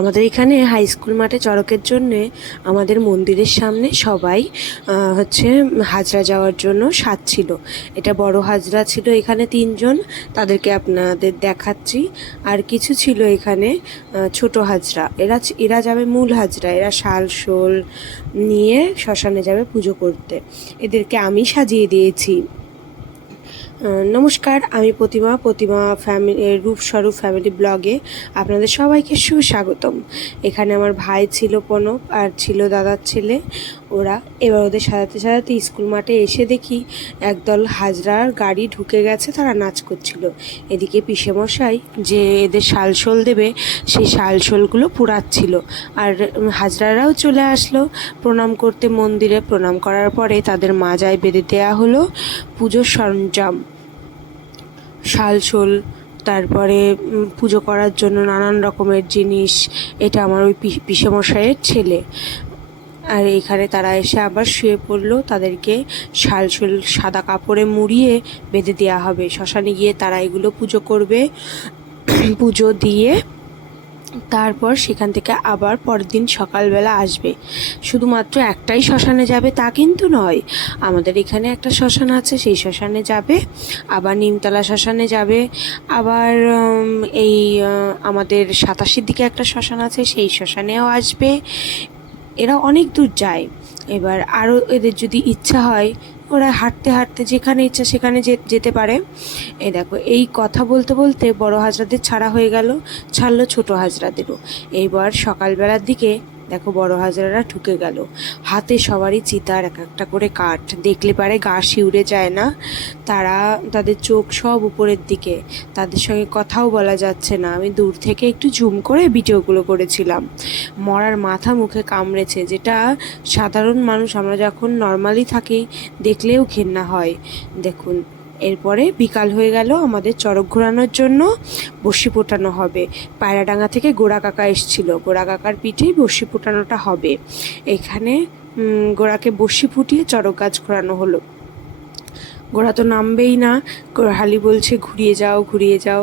আমাদের এখানে high school মাঠে চড়কের জন্যে আমাদের মন্দিরের সামনে সবাই হচ্ছে হাজরা যাওয়ার জন্য সাজছিল। এটা বড় হাজরা ছিল এখানে 3 জন, তাদেরকে আপনাদের দেখাচ্ছি। আর কিছু ছিল এখানে ছোট হাজরা, এরা যাবে মূল হাজরা, এরা শাল শোল নিয়ে শ্মশানে যাবে পুজো করতে। এদেরকে আমি সাজিয়ে দিয়েছি। নমস্কার, আমি প্রতিমা ফ্যামিলি রূপস্বরূপ ফ্যামিলি ব্লগে আপনাদের সবাইকে সুস্বাগতম। এখানে আমার ভাই ছিল প্রণব, আর ছিল দাদার ছেলে। এবার ওদের সাজাতে সাজাতে স্কুল মাঠে এসে দেখি একদল হাজরার গাড়ি ঢুকে গেছে, তারা নাচ করছিল। এদিকে পিসেমশাই যে এদের শালশোল দেবে সেই শালশোলগুলো পোড়াচ্ছিল। আর হাজরারাও চলে আসলো প্রণাম করতে মন্দিরে। প্রণাম করার পরে তাদের মাজায় বেঁধে দেওয়া হলো পুজোর সরঞ্জাম, শালশোল, তারপরে পুজো করার জন্য নানান রকমের জিনিস। এটা আমার ওই পিসেমশাইয়ের ছেলে। আর এখানে তারা এসে আবার শুয়ে পড়লো, তাদেরকে শালশোল সাদা কাপড়ে মুড়িয়ে বেঁধে দেওয়া হবে। শ্মশানে গিয়ে তারা এগুলো পুজো করবে। পুজো দিয়ে তারপর সেখান থেকে আবার পরের দিন সকালবেলা আসবে। শুধুমাত্র একটাই শ্মশানে যাবে তা কিন্তু নয়, আমাদের এখানে একটা শ্মশান আছে, সেই শ্মশানে যাবে, আবার নিমতলা শ্মশানে যাবে, আবার এই আমাদের 87-র দিকে একটা শ্মশান আছে, সেই শ্মশানেও আসবে। এরা অনেক দূর যায়। এবার আরও এদের যদি ইচ্ছা হয় ওরা হাঁটতে হাঁটতে যেখানে ইচ্ছা সেখানে যেতে পারে। এই দেখো, এই কথা বলতে বলতে বড় হাজরাদের ছাড়া হয়ে গেল, ছাড়লো ছোট হাজরাদেরও। এইবার সকালবেলার দিকে দেখো বড় হাজরারা ঢুকে গেল, হাতে সবারই চিতার এক একটা করে কাঠ, দেখলে পারে গা শিউরে যায় না। তাদের চোখ সব উপরের দিকে, তাদের সঙ্গে কথাও বলা যাচ্ছে না। আমি দূর থেকে একটু জুম করে ভিডিওগুলো করেছিলাম। মরার মাথা মুখে কামড়েছে, যেটা সাধারণ মানুষ আমরা যখন নর্মালি থাকি দেখলেও ঘেন্না হয়। দেখুন, এরপরে বিকাল হয়ে গেল, আমাদের চড়ক ঘোরানোর জন্য বড়শি ফোটানো হবে। পায়রাডাঙ্গা থেকে গোড়া কাকা এসেছিল, গোড়া কাকার পিঠেই বড়শি ফোটানোটা হবে। এখানে গোড়াকে বড়শি ফুটিয়ে চড়ক গাছ ঘোরানো হলো। গোড়া তো নামবেই না, হালি বলছে ঘুরিয়ে যাও ঘুরিয়ে যাও।